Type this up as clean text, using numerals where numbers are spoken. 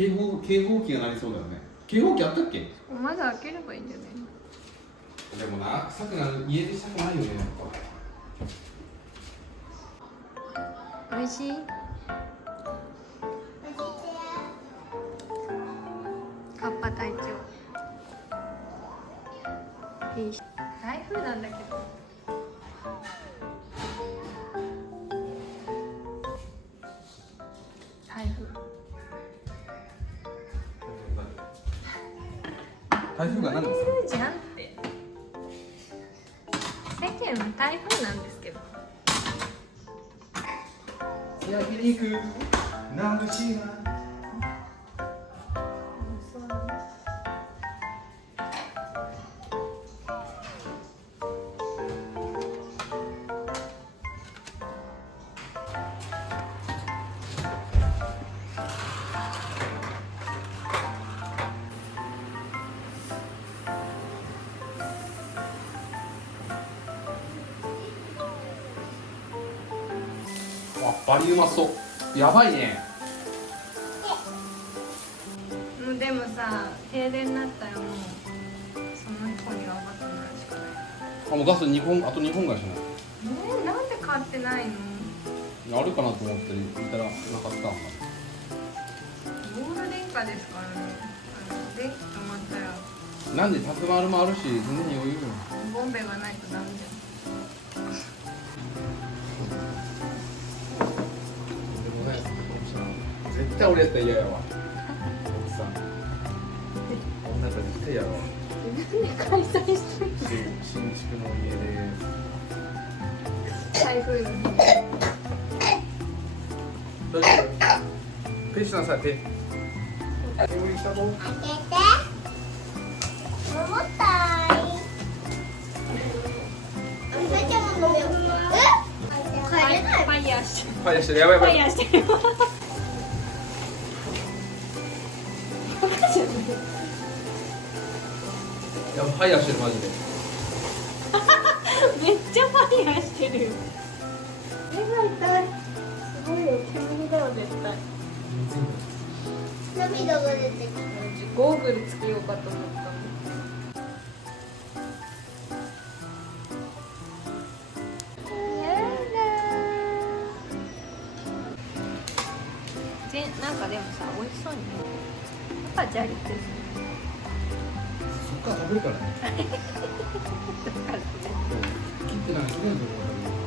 警報器が鳴りそうだよね。警報器あったっけ？まだ開ければいいんじゃないの？でもな、臭くなる、家出したくないよね、やっぱ。美味しい？カッパ隊長。台風なんだけど。台風。台風が何ですか？台風じゃんって。世間は台風なんですけど。焼肉なるしな。バリうまそう。やばいね。もうでもさ、停電になったらもうその子に頑張ってもらうしかない。あ、もうガス2本、あと2本ぐらいしない。なんで買ってないの？あるかなと思って見たらなかったんだ。オール電化ですからね。電気止まったらなんでタクマルもあるし、全然余裕よ。ボンベがないとダメじゃん。絶対俺やったら嫌やわ。奥さん。女やったら絶対嫌だわ。なんで開催してる新築の家で。台風の日。大丈夫？手しなさい、手。開けて。重たい。それじゃもう帰れない。ファイヤーしてる。ファイヤーしてる、やばいやばい。ファイヤーしてる。やばい、ファイヤーしてる、マジで。めっちゃファイヤーしてる。目が痛い。すごいよ、煙だよ絶対。涙が出てきた。ゴーグルつけようかと思ったの。なんかでもさ、美味しそうにね。パパジャリってる。そっから食べるからね。だからね。切ってない、すごいと思う。